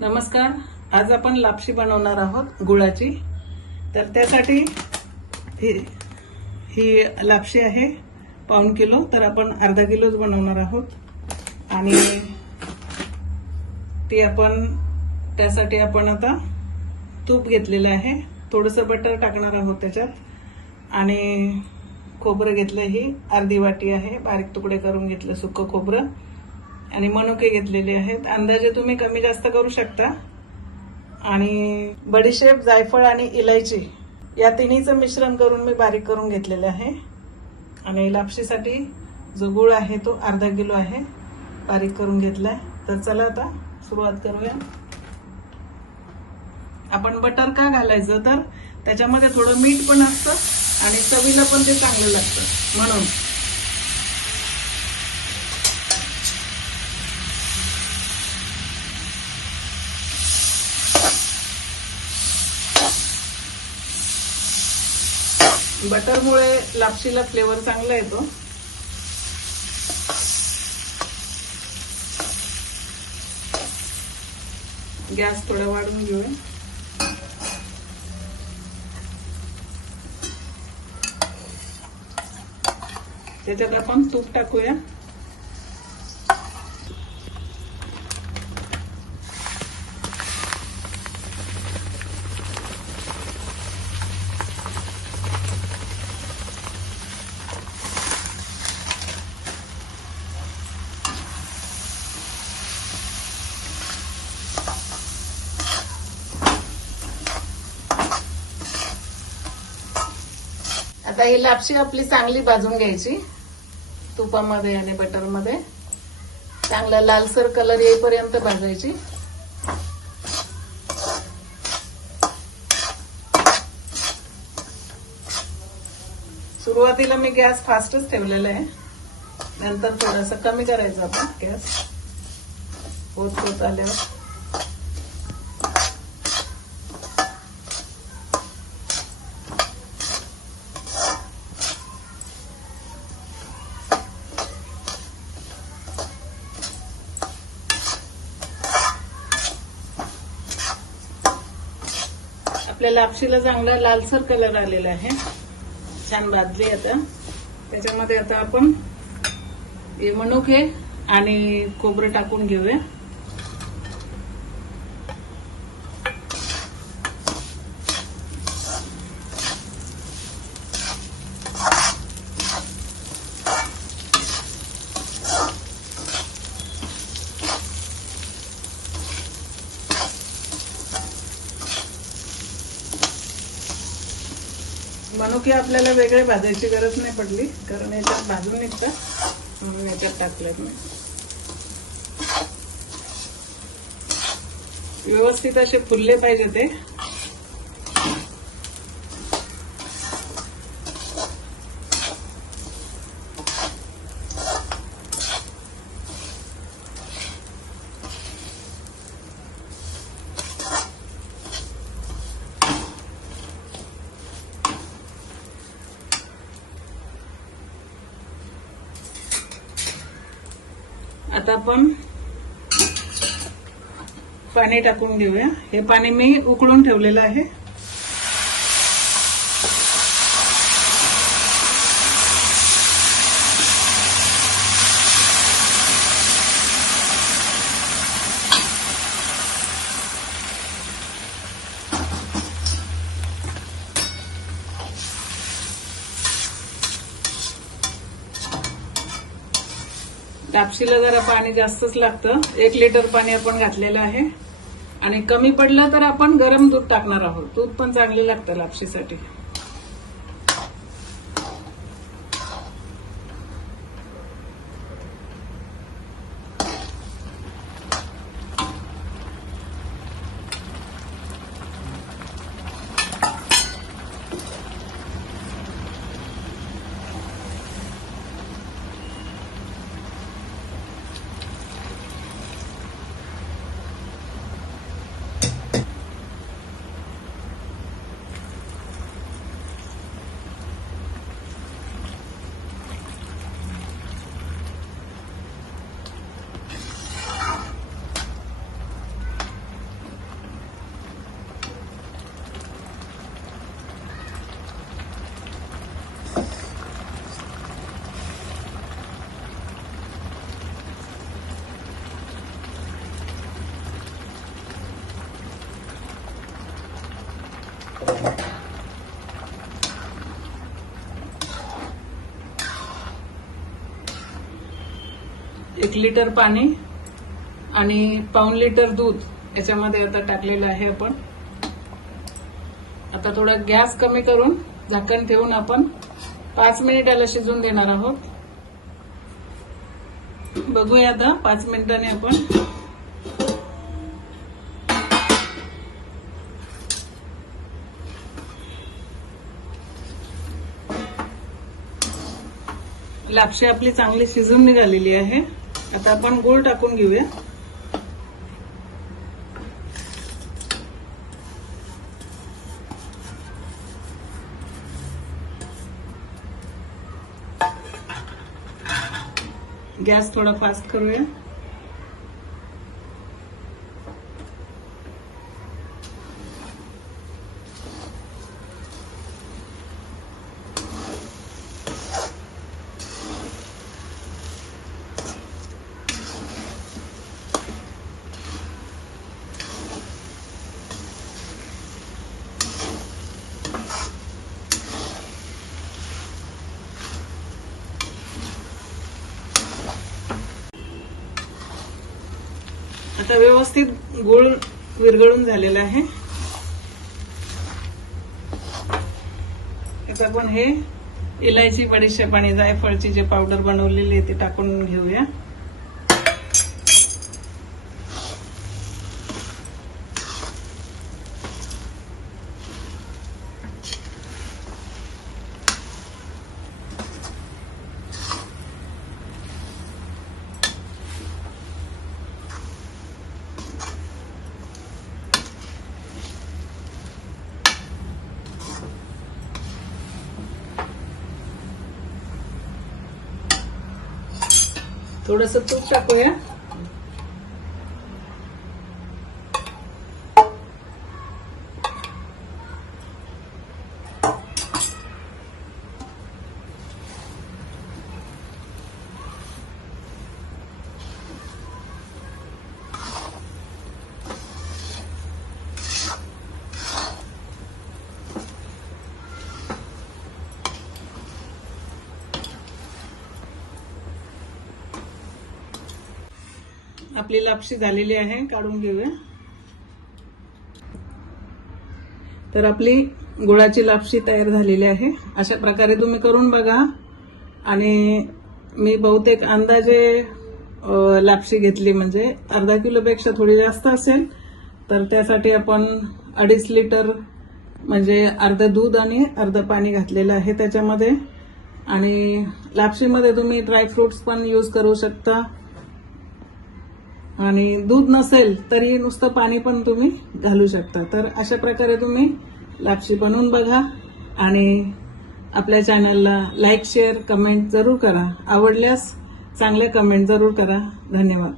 नमस्कार. आज आपण लापशी बनवणार आहोत गुळाची. तर त्यासाठी ही ही लापशी आहे पाऊण किलो. तर आपण अर्धा किलोच बनवणार आहोत. आणि ती आपण त्यासाठी आपण आता तूप घेतलेलं आहे. थोडंसं बटर टाकणार आहोत त्याच्यात. आणि खोबरं घेतलं ही. अर्धी वाटी आहे. बारीक तुकडे करून घेतलं सुकं खोबरं. आणि मनुके घेतलेले आहेत. अंदाजे तुम्ही कमी जास्त करू शकता. आणि बडीशेप जायफळ आणि इलायची या तिन्हीचं मिश्रण करून मी बारीक करून घेतलेलं आहे. आणि लापशीसाठी जो गुळ आहे तो अर्धा किलो आहे. बारीक करून घेतलाय. तर चला आता सुरुवात करूया. आपण बटर का घालायचं? तर त्याच्यामध्ये थोडं मीठ पण असतं आणि चवीला पण ते चांगलं लागतं. म्हणून बटरमुळे लापशीला फ्लेवर चांगला येतो. गॅस थोडा वाढून घेऊया. त्याच्यात आपण तूप टाकूया. आता ही लापशी आपली चांगली भाजून घ्यायची. तुपामध्ये आणि बटरमध्ये. चांगला लालसर कलर येईपर्यंत भाजायची. सुरुवातीला मी गॅस फास्टच ठेवलेला आहे. नंतर थोडासा कमी करायचा आपण गॅस. होत होत आल्यावर. आपल्या लापशीला चांगला लालसर कलर आलेला आहे. छान भाजली आता. त्याच्यामध्ये आता आपण मनुके आणि खोबरं टाकून घेऊया. मनुके आपल्याला वेगळे भाजायची गरज नाही पडली कारण याच्यात भाजून निघतात म्हणून याच्यात टाकलेत मी. व्यवस्थित असे फुलले पाहिजे ते. आता आपण पाणी टाकून घेऊया. हे पाणी मी उकळून ठेवलेलं आहे. लापशीला जरा पाणी जास्तच लागतं. एक लिटर पाणी आपण घातलेलं आहे. आणि कमी पडलं तर आपण गरम दूध टाकणार आहोत. दूध पण चांगले लागतं लापशीसाठी एक लिटर पाणी आणि पाऊन लिटर दूध याच्यामध्ये आता टाकलेलं आहे आपण. आता थोडा गॅस कमी करून झाकण ठेवून आपण पाच मिनिटाला शिजून घेणार आहोत. बघूया आता पाच मिनिटांनी आपण. लापशी आपली चांगली शिजून निघालेली आहे. आता आपण गूळ टाकून घेऊया. गॅस थोडा फास्ट करूया. आता व्यवस्थित गुळ विरघळून झालेला आहे. आता आपण हे इलायची बडीशेप आणि जायफळची जे पावडर बनवलेली आहे ती टाकून घेऊया. थोडस तूप टाकूया. आपली लापशी झालेली आहे काढून घेऊया. तर आपली गुळाची लापशी तयार झालेली आहे. अशा प्रकारे तुम्ही करून बघा. आणि मी बहुतेक अंदाजे लापशी घेतली म्हणजे अर्धा किलोपेक्षा थोडी जास्त असेल. तर त्यासाठी आपण अडीच लिटर म्हणजे अर्ध दूध आणि अर्ध पाणी घातलेलं आहे त्याच्यामध्ये. आणि लापशीमध्ये तुम्ही ड्रायफ्रुट्स पण यूज करू शकता. आणि दूध नसेल तरी नुसतं पाणी पण तुम्ही घालू शकता. तर अशा प्रकारे तुम्ही लापशी बनवून बघा आणि आपल्या चॅनलला लाईक शेअर कमेंट जरूर करा. आवडल्यास चांगले कमेंट जरूर करा. धन्यवाद.